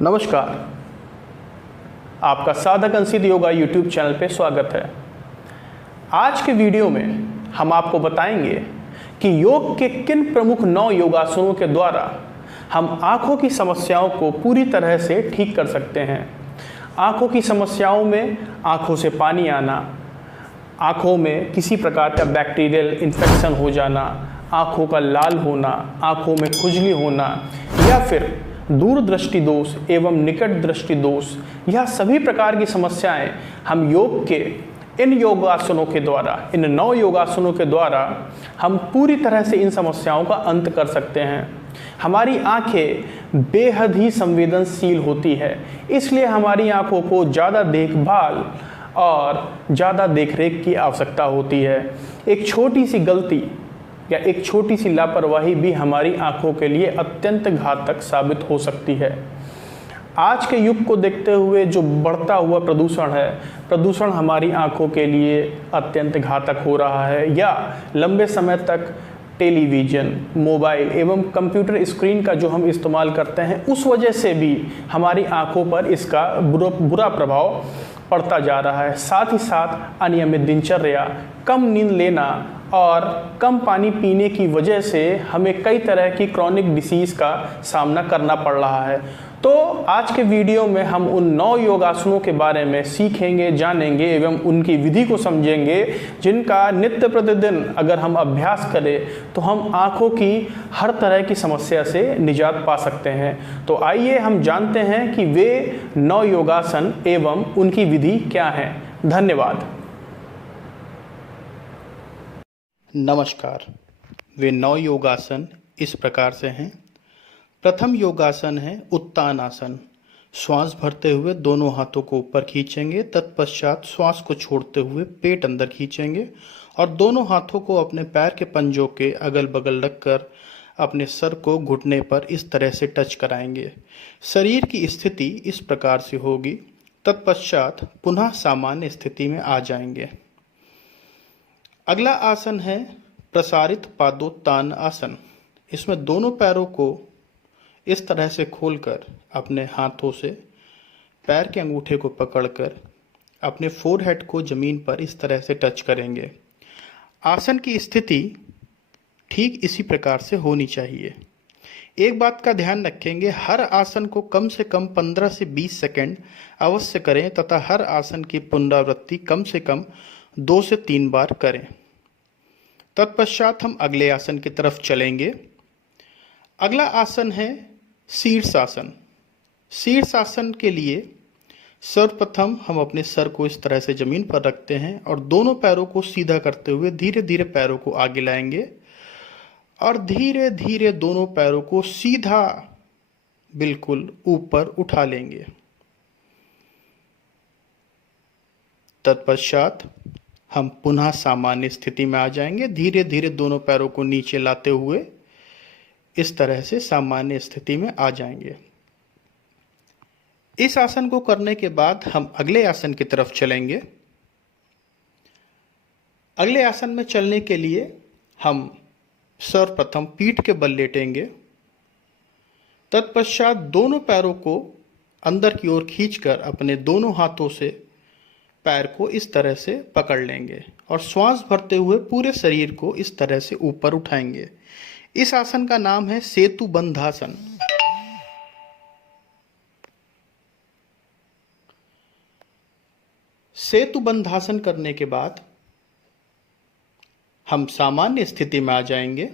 नमस्कार, आपका साधक अंशित योगा यूट्यूब चैनल पे स्वागत है। आज के वीडियो में हम आपको बताएंगे कि योग के किन प्रमुख 9 योगासनों के द्वारा हम आँखों की समस्याओं को पूरी तरह से ठीक कर सकते हैं। आँखों की समस्याओं में आँखों से पानी आना, आँखों में किसी प्रकार का बैक्टीरियल इन्फेक्शन हो जाना, आँखों का लाल होना, आँखों में खुजली होना या फिर दूरदृष्टि दोष एवं निकट दृष्टि दोष, यह सभी प्रकार की समस्याएं हम योग के इन योगासनों के द्वारा, इन 9 योगासनों के द्वारा हम पूरी तरह से इन समस्याओं का अंत कर सकते हैं। हमारी आंखें बेहद ही संवेदनशील होती है, इसलिए हमारी आंखों को ज़्यादा देखभाल और ज़्यादा देखरेख की आवश्यकता होती है। एक छोटी सी गलती या एक छोटी सी लापरवाही भी हमारी आंखों के लिए अत्यंत घातक साबित हो सकती है। आज के युग को देखते हुए जो बढ़ता हुआ प्रदूषण है, प्रदूषण हमारी आंखों के लिए अत्यंत घातक हो रहा है, या लंबे समय तक टेलीविज़न, मोबाइल एवं कंप्यूटर स्क्रीन का जो हम इस्तेमाल करते हैं, उस वजह से भी हमारी आंखों पर इसका बुरा प्रभाव पड़ता जा रहा है। साथ ही साथ अनियमित दिनचर्या, कम नींद लेना और कम पानी पीने की वजह से हमें कई तरह की क्रॉनिक डिसीज़ का सामना करना पड़ रहा है। तो आज के वीडियो में हम उन 9 योगासनों के बारे में सीखेंगे, जानेंगे एवं उनकी विधि को समझेंगे, जिनका नित्य प्रतिदिन अगर हम अभ्यास करें तो हम आँखों की हर तरह की समस्या से निजात पा सकते हैं। तो आइए हम जानते हैं कि वे 9 योगासन एवं उनकी विधि क्या है। धन्यवाद। नमस्कार। वे 9 योगासन इस प्रकार से हैं। प्रथम योगासन है उत्तान आसन। श्वास भरते हुए दोनों हाथों को ऊपर खींचेंगे, तत्पश्चात श्वास को छोड़ते हुए पेट अंदर खींचेंगे और दोनों हाथों को अपने पैर के पंजों के अगल बगल रखकर अपने सर को घुटने पर इस तरह से टच कराएंगे। शरीर की स्थिति इस प्रकार से होगी। तत्पश्चात पुनः सामान्य स्थिति में आ जाएंगे। अगला आसन है प्रसारित पादोत्तान आसन। इसमें दोनों पैरों को इस तरह से खोलकर अपने हाथों से पैर के अंगूठे को पकड़कर अपने फोरहेड को जमीन पर इस तरह से टच करेंगे। आसन की स्थिति ठीक इसी प्रकार से होनी चाहिए। एक बात का ध्यान रखेंगे, हर आसन को कम से कम 15 से 20 सेकंड अवश्य करें तथा हर आसन की पुनरावृत्ति कम से कम 2 से 3 बार करें। तत्पश्चात हम अगले आसन की तरफ चलेंगे। अगला आसन है शीर्षासन। शीर्षासन के लिए सर्वप्रथम हम अपने सर को इस तरह से जमीन पर रखते हैं और दोनों पैरों को सीधा करते हुए धीरे धीरे पैरों को आगे लाएंगे और धीरे धीरे दोनों पैरों को सीधा बिल्कुल ऊपर उठा लेंगे। तत्पश्चात हम पुनः सामान्य स्थिति में आ जाएंगे। धीरे धीरे दोनों पैरों को नीचे लाते हुए इस तरह से सामान्य स्थिति में आ जाएंगे। इस आसन को करने के बाद हम अगले आसन की तरफ चलेंगे। अगले आसन में चलने के लिए हम सर्वप्रथम पीठ के बल लेटेंगे। तत्पश्चात दोनों पैरों को अंदर की ओर खींचकर अपने दोनों हाथों से पैर को इस तरह से पकड़ लेंगे और श्वास भरते हुए पूरे शरीर को इस तरह से ऊपर उठाएंगे। इस आसन का नाम है सेतुबंधासन। सेतुबंधासन करने के बाद हम सामान्य स्थिति में आ जाएंगे।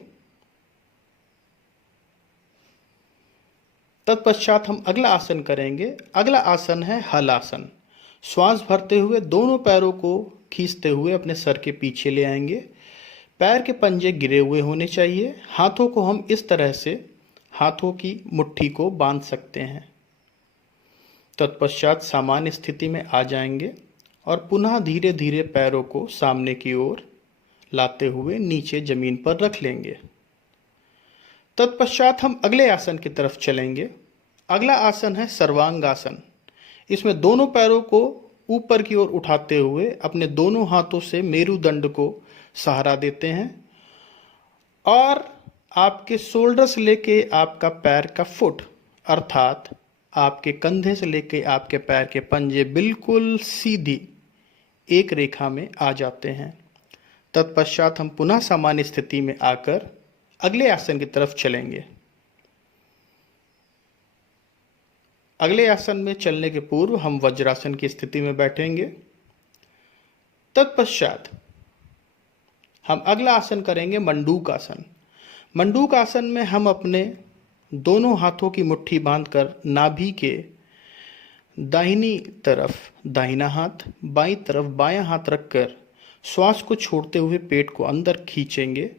तत्पश्चात हम अगला आसन करेंगे। अगला आसन है हलासन। श्वास भरते हुए दोनों पैरों को खींचते हुए अपने सर के पीछे ले आएंगे। पैर के पंजे गिरे हुए होने चाहिए। हाथों को हम इस तरह से हाथों की मुट्ठी को बांध सकते हैं। तत्पश्चात सामान्य स्थिति में आ जाएंगे और पुनः धीरे धीरे पैरों को सामने की ओर लाते हुए नीचे जमीन पर रख लेंगे। तत्पश्चात हम अगले आसन की तरफ चलेंगे। अगला आसन है सर्वांगासन। इसमें दोनों पैरों को ऊपर की ओर उठाते हुए अपने दोनों हाथों से मेरुदंड को सहारा देते हैं और आपके शोल्डर से लेके आपका पैर का फुट अर्थात आपके कंधे से लेकर आपके पैर के पंजे बिल्कुल सीधी एक रेखा में आ जाते हैं। तत्पश्चात हम पुनः सामान्य स्थिति में आकर अगले आसन की तरफ चलेंगे। अगले आसन में चलने के पूर्व हम वज्रासन की स्थिति में बैठेंगे। तत्पश्चात हम अगला आसन करेंगे मंडूक आसन। मंडूक आसन में हम अपने दोनों हाथों की मुट्ठी बांधकर नाभि के दाहिनी तरफ दाहिना हाथ, बाईं तरफ बायां हाथ रखकर श्वास को छोड़ते हुए पेट को अंदर खींचेंगे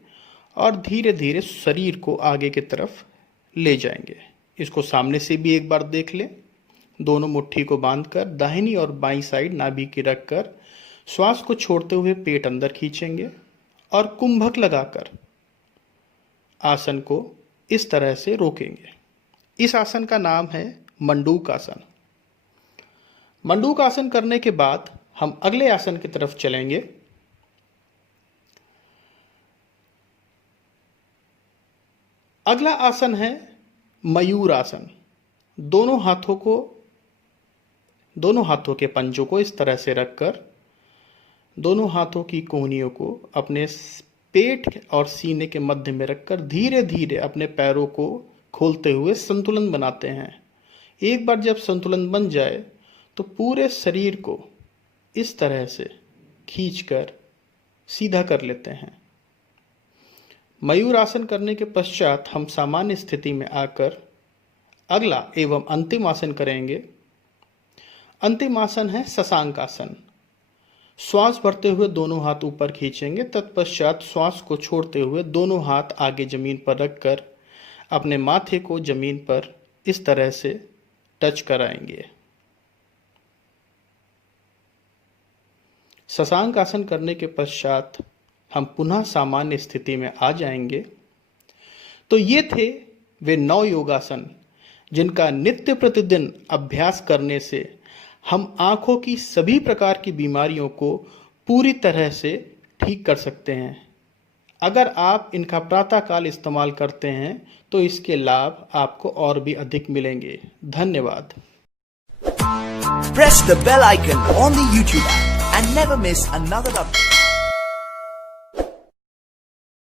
और धीरे धीरे शरीर को आगे की तरफ ले जाएंगे। इसको सामने से भी एक बार देख लें। दोनों मुट्ठी को बांधकर दाहिनी और बाईं साइड नाभि की रखकर श्वास को छोड़ते हुए पेट अंदर खींचेंगे और कुंभक लगाकर आसन को इस तरह से रोकेंगे। इस आसन का नाम है मंडूक आसन। मंडूक आसन करने के बाद हम अगले आसन की तरफ चलेंगे। अगला आसन है मयूर आसन। दोनों हाथों के पंजों को इस तरह से रखकर दोनों हाथों की कोहनियों को अपने पेट और सीने के मध्य में रखकर धीरे धीरे अपने पैरों को खोलते हुए संतुलन बनाते हैं। एक बार जब संतुलन बन जाए तो पूरे शरीर को इस तरह से खींचकर सीधा कर लेते हैं। मयूर आसन करने के पश्चात हम सामान्य स्थिति में आकर अगला एवं अंतिम आसन करेंगे। अंतिम आसन है शशांक आसन। श्वास भरते हुए दोनों हाथ ऊपर खींचेंगे। तत्पश्चात श्वास को छोड़ते हुए दोनों हाथ आगे जमीन पर रखकर अपने माथे को जमीन पर इस तरह से टच कराएंगे। शशांक आसन करने के पश्चात हम पुनः सामान्य स्थिति में आ जाएंगे। तो ये थे वे 9 योगासन जिनका नित्य प्रतिदिन अभ्यास करने से हम आंखों की सभी प्रकार की बीमारियों को पूरी तरह से ठीक कर सकते हैं। अगर आप इनका प्रातःकाल इस्तेमाल करते हैं तो इसके लाभ आपको और भी अधिक मिलेंगे। धन्यवाद। Press the bell icon on the YouTube app and never miss another update.